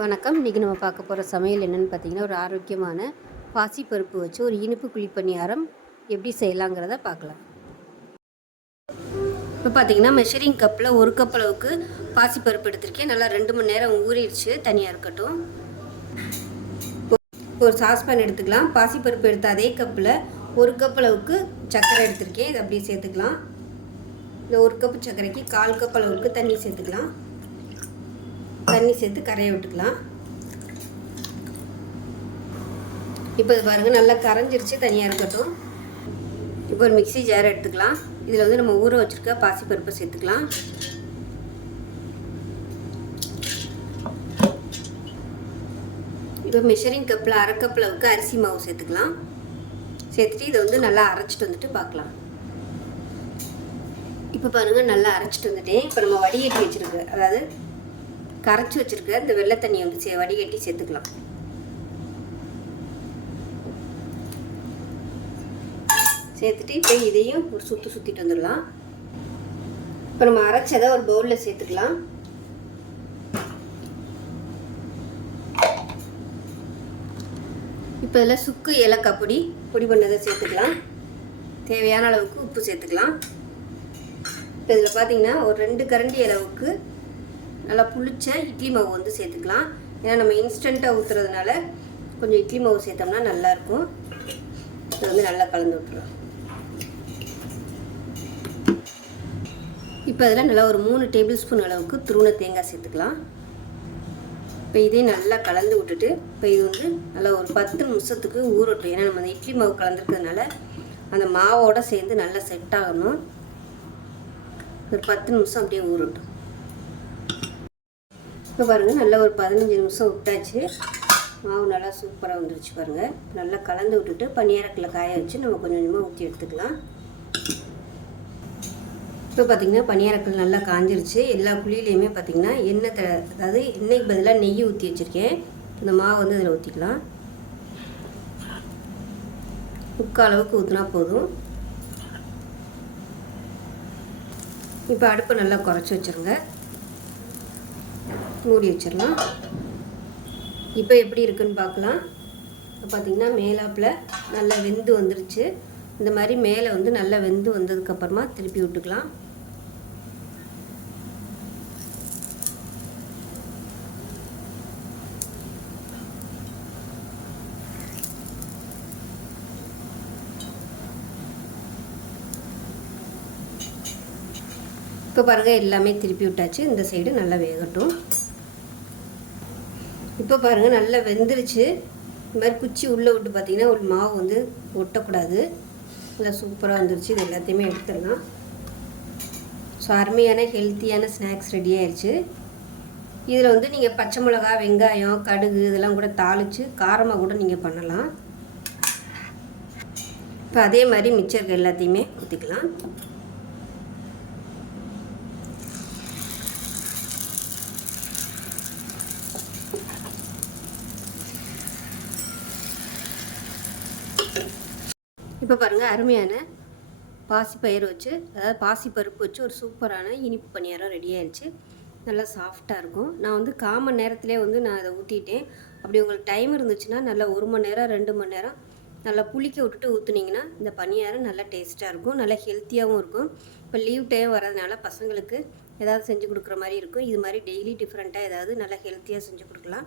வணக்கம். இன்றைக்கி நம்ம பார்க்க போகிற சமையல் என்னென்னு பார்த்தீங்கன்னா ஒரு ஆரோக்கியமான பாசிப்பருப்பு வச்சு ஒரு இனிப்பு குழிப்பணியாரம் எப்படி செய்யலாங்கிறத பார்க்கலாம். இப்போ பார்த்தீங்கன்னா மெஷரிங் கப்பில் ஒரு கப் அளவுக்கு பாசிப்பருப்பு எடுத்திருக்கேன். நல்லா ரெண்டு மணி நேரம் ஊறிடுச்சு. தனியாக இருக்கட்டும். இப்போ ஒரு சாஸ்பேன் எடுத்துக்கலாம். பாசிப்பருப்பு எடுத்த அதே கப்பில் ஒரு கப் அளவுக்கு சர்க்கரை எடுத்திருக்கேன். இதை அப்படியே சேர்த்துக்கலாம். இந்த ஒரு கப் சர்க்கரைக்கு கால் கப் அளவுக்கு தண்ணி சேர்த்துக்கலாம். தண்ணி சேர்த்து கரைய விட்டுக்கலாம். இப்போ இது பாருங்கள் நல்லா கரைஞ்சிருச்சு தனியாக இருக்கட்டும். இப்போ ஒரு மிக்சி ஜார் எடுத்துக்கலாம். இதில் வந்து நம்ம ஊற வச்சுருக்க பாசிப்பருப்பை சேர்த்துக்கலாம். இப்போ மெஷரிங் கப்பில் அரை கப் அளவுக்கு அரிசி மாவு சேர்த்துக்கலாம். சேர்த்துட்டு இதை வந்து நல்லா அரைச்சிட்டு வந்துட்டு பார்க்கலாம். இப்போ பாருங்கள் நல்லா அரைச்சிட்டு வந்துட்டேன். இப்போ நம்ம வடிகட்டி வச்சுருக்கு அதாவது கரைச்சி வச்சுருக்க இந்த வெள்ளை தண்ணியை வந்து சே வடிகட்டி சேர்த்துக்கலாம். சேர்த்துட்டு இப்போ இதையும் ஒரு சுற்று சுற்றிட்டு வந்துடலாம். இப்போ நம்ம அரைச்சதை ஒரு பவுலில் சேர்த்துக்கலாம். இப்போ இதில் சுக்கு ஏலக்காய் பொடி பொடி பண்ணதை சேர்த்துக்கலாம். தேவையான அளவுக்கு உப்பு சேர்த்துக்கலாம். இப்போ இதில் பார்த்தீங்கன்னா ஒரு ரெண்டு கரண்டி அளவுக்கு நல்லா புளிச்ச இட்லி மாவு வந்து சேர்த்துக்கலாம். ஏன்னா நம்ம இன்ஸ்டண்ட்டாக ஊற்றுறதுனால கொஞ்சம் இட்லி மாவு சேர்த்தோம்னா நல்லாயிருக்கும். இதை வந்து நல்லா கலந்து விட்டுருவோம் இப்போ அதில் நல்லா ஒரு மூணு டேபிள் ஸ்பூன் அளவுக்கு துருவன தேங்காய் சேர்த்துக்கலாம். இப்போ இதையும் நல்லா கலந்து விட்டுட்டு இப்போ இது வந்து நல்லா ஒரு பத்து நிமிஷத்துக்கு ஊறட்டும். ஏன்னா நம்ம அந்த இட்லி மாவு கலந்துருக்கிறதுனால அந்த மாவோடு சேர்ந்து நல்லா செட் ஆகணும். ஒரு பத்து நிமிஷம் அப்படியே ஊறட்டும். இப்போ பாருங்கள் நல்லா ஒரு பதினஞ்சு நிமிஷம் விட்டாச்சு. மாவு நல்லா சூப்பராக வந்துருச்சு பாருங்கள் நல்லா கலந்து விட்டுட்டு பனியாரக்கில் காய வச்சு நம்ம கொஞ்சம் கொஞ்சமாக ஊற்றி எடுத்துக்கலாம். இப்போ பார்த்திங்கன்னா பனியாரக்கல் நல்லா காஞ்சிருச்சு. எல்லா குழியிலையுமே பார்த்திங்கன்னா எண்ணெய் த அதாவது எண்ணெய்க்கு பதிலாக நெய் ஊற்றி வச்சுருக்கேன். இந்த மாவு வந்து அதில் ஊற்றிக்கலாம் முக்கால் அளவுக்கு ஊற்றினா போதும். இப்போ அடுப்பை நல்லா குறைச்சி வச்சுருங்க. மூடி வச்சிடலாம். இப்போ எப்படி இருக்குன்னு பார்க்கலாம். இப்போ பார்த்திங்கன்னா மேலாப்பில் நல்லா வெந்து வந்துருச்சு. இந்த மாதிரி மேலே வந்து நல்லா வெந்து வந்ததுக்கப்புறமா திருப்பி விட்டுக்கலாம். இப்போ பாருங்கள் எல்லாமே திருப்பி விட்டாச்சு. இந்த சைடு நல்லா வேகட்டும். இப்போ பாருங்கள் நல்லா வெந்துருச்சு. இந்த மாதிரி குச்சி உள்ளே விட்டு பார்த்தீங்கன்னா ஒரு மாவு வந்து ஒட்டக்கூடாது. நல்லா சூப்பராக வந்துருச்சு. இது எல்லாத்தையுமே எடுத்துடலாம். ஸோ அருமையான ஹெல்த்தியான ஸ்நாக்ஸ் ரெடி ஆயிடுச்சு இதில் வந்து நீங்கள் பச்சை மிளகா வெங்காயம் கடுகு இதெல்லாம் கூட தாளித்து காரமாக கூட நீங்கள் பண்ணலாம். இப்போ அதே மாதிரி மிச்சருக்கு எல்லாத்தையுமே ஊற்றிக்கலாம் இப்போ பாருங்கள் அருமையான பாசி பயிர் வச்சு அதாவது பாசி பருப்பு வச்சு ஒரு சூப்பரான இனிப்பு பணியாரம் ரெடி ஆயிடுச்சு. நல்லா சாஃப்டாக இருக்கும். நான் வந்து காமன் நேரத்துலேயே வந்து நான் அதை ஊற்றிட்டேன் அப்படி உங்களுக்கு டைம் இருந்துச்சுன்னா நல்லா ஒரு மணி நேரம் ரெண்டு மணி நேரம் நல்லா புளிக்க விட்டுட்டு ஊற்றுனீங்கன்னா இந்த பணியாரம் நல்லா டேஸ்ட்டாக இருக்கும். நல்லா ஹெல்த்தியாகவும் இருக்கும். இப்போ லீவ் டைம் வரதுனால பசங்களுக்கு ஏதாவது செஞ்சு கொடுக்குற மாதிரி இருக்கும். இது மாதிரி டெய்லி டிஃப்ரெண்ட்டாக ஏதாவது நல்லா ஹெல்த்தியாக செஞ்சு கொடுக்கலாம்.